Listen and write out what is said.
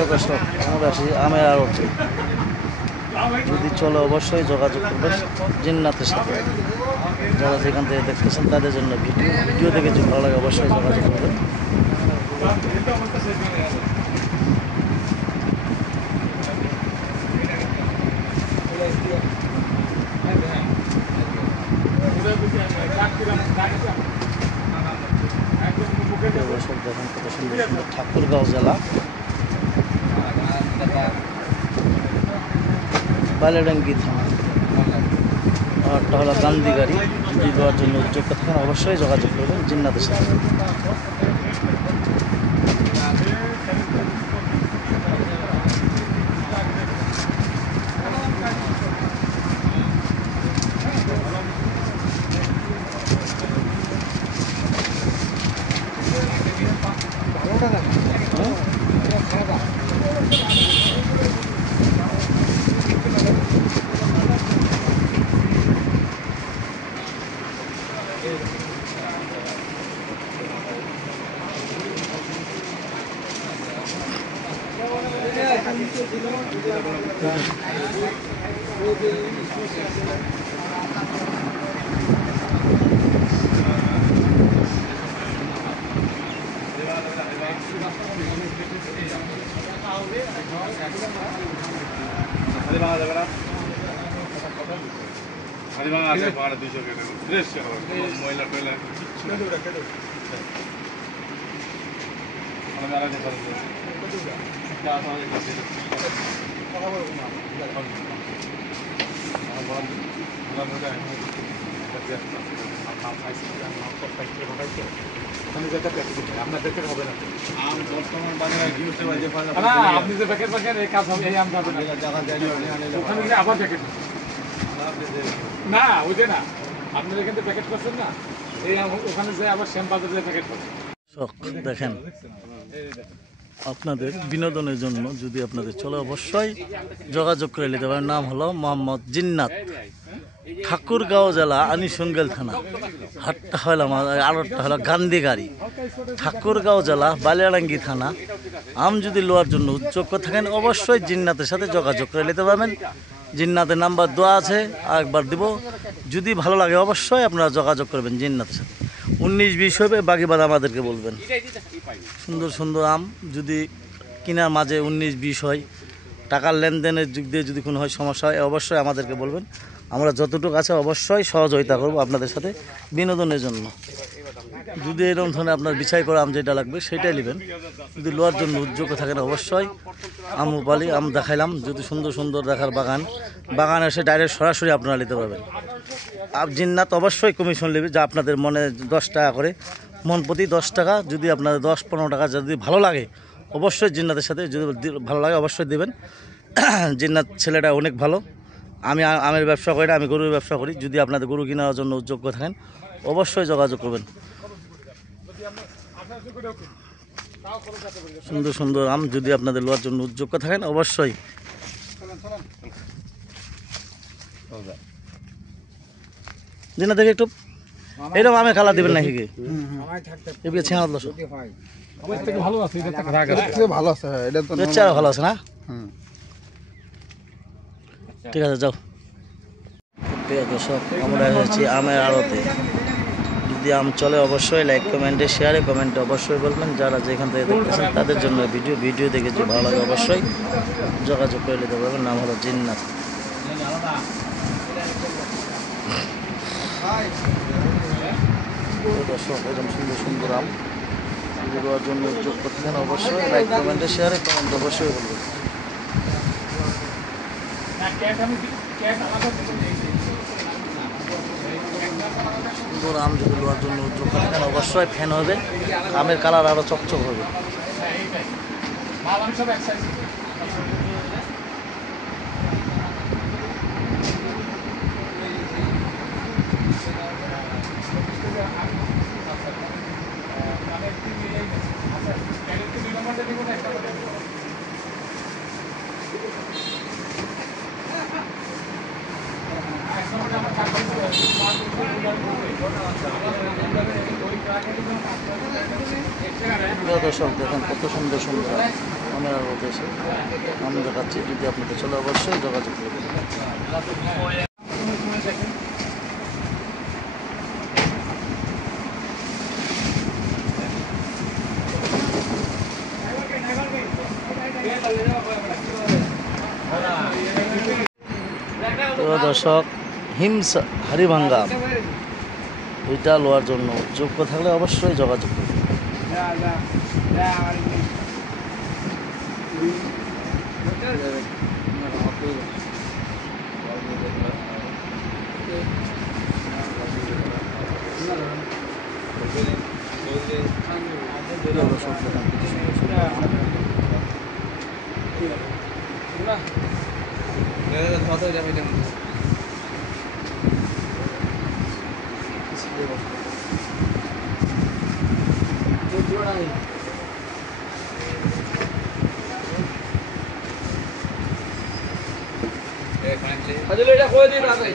প্রিয় দর্শক, আমরা আসি আমের আড়তে। যদি চলে অবশ্যই যোগাযোগ করবেন জিন্নাতের সাথে। যারা যেখান থেকে দেখতেছেন তাদের জন্য ভিডিও দেখে যদি ভালো লাগে অবশ্যই যোগাযোগ করবেন। দর্শক দেখেন কত সুন্দর সুন্দর ঠাকুরগাঁও জেলা বালিয়াডাঙ্গি থানা, আরটা হলো গান্ধীগাড়ি। যদি দেওয়ার জন্য উদ্যোগ থাকেন অবশ্যই যোগাযোগ করবেন জিন্নাতের সাথে। আপনি যে প্যাকেট পাকেন এই কাজ হবে, এই আম যাবে না ওখানে গেলে আবার প্যাকেট না ওইটা না, আপনি এখান থেকে প্যাকেট করছেন না, এই আম ওখানে যে আবার শ্যাম বাজার যে প্যাকেট করছেন। দেখেন আপনাদের বিনোদনের জন্য যদি আপনাদের চলে অবশ্যই যোগাযোগ করে নিতে পারেন। নাম হলো মোহাম্মদ জিন্নাত, ঠাকুরগাঁও জেলা আনিসঙ্গেল থানা, হাটটা হলো আড়তটা হলো গান্ধীগাড়ি, ঠাকুরগাঁও জেলা বালিয়াডাঙ্গি থানা। আম যদি লোয়ার জন্য উদ্যোগ থাকেন অবশ্যই জিন্নাতের সাথে যোগাযোগ করে নিতে পারবেন। জিন্নাতের নাম্বার দেওয়া আছে, আরেকবার দিব। যদি ভালো লাগে অবশ্যই আপনারা যোগাযোগ করবেন জিন্নাতের সাথে। 19-20 হবে, বাকি বাদ আমাদেরকে বলবেন। সুন্দর সুন্দর আম যদি কেনার মাঝে 19-20 হয়, টাকার লেনদেনের যুগ দিয়ে যদি কোনো হয় সমস্যা হয় অবশ্যই আমাদেরকে বলবেন। আমরা যতটুকু আছে অবশ্যই সহযোগিতা করব আপনাদের সাথে বিনোদনের জন্য। যদি এরকম ধরনের আপনার বিচার করে আম যেটা লাগবে সেটাই নেবেন। যদি লোয়ার জন্য উদ্যোগ থাকেন অবশ্যই আম উপালি আম দেখাইলাম। যদি সুন্দর সুন্দর দেখার বাগান এসে ডাইরেক্ট সরাসরি আপনারা নিতে পারবেন। জিন্নাত অবশ্যই কমিশন নেবে, যা আপনাদের মনে 10 টাকা করে, মন প্রতি 10 টাকা। যদি আপনাদের 10-15 টাকা যদি ভালো লাগে অবশ্যই জিন্নাতের সাথে, যদি ভালো লাগে অবশ্যই দেবেন। জিন্নাত ছেলেটা অনেক ভালো। আমি আমের ব্যবসা করি না, আমি গরুর ব্যবসা করি। যদি আপনাদের গরু কেনার জন্য যোগ্য থাকেন অবশ্যই যোগাযোগ করবেন। সুন্দর সুন্দর আম যদি আপনাদের লোয়ার জন্য যোগ্য থাকেন অবশ্যই। জিন্নাত থেকে একটু এরকম আমের খালা দেবেন নাকি? ভালো আছে না? ঠিক আছে, যাও। প্রিয় দর্শক, আমরা এসেছি আমের আড়তে। যদি আম চলে অবশ্যই লাইক, কমেন্টে, শেয়ারে, কমেন্টে অবশ্যই বলবেন। যারা যেখান থেকে দেখতেছেন তাদের জন্য ভিডিও দেখে যদি ভালো লাগে অবশ্যই যোগাযোগ করে নিতে পারবেন। নাম হলো জিন্নাত। দর্শক, এরকম সুন্দর সুন্দর আম দেওয়ার জন্য যোগ করতেছেন অবশ্যই লাইক, কমেন্টে, শেয়ারে, কমেন্ট অবশ্যই বলবেন। সুন্দর আম যদি লোয়ার জন্য উদ্যোগ থাকেন অবশ্যই ফ্যান হবে, আমের কালার আরও চকচক হবে। দর্শক দেখেন কত সুন্দর সুন্দর ক্যামেরার মধ্যে এসে আমি দেখাচ্ছি, যদি আপনাদের চলে অবশ্যই যোগাযোগ করবেন। প্রিয় দর্শক, হিমসা হাড়িভাঙ্গা এটা লওয়ার জন্য যোগ্য থাকলে অবশ্যই যোগাযোগ করবেন। এটা কই দিই তাড়াতাড়ি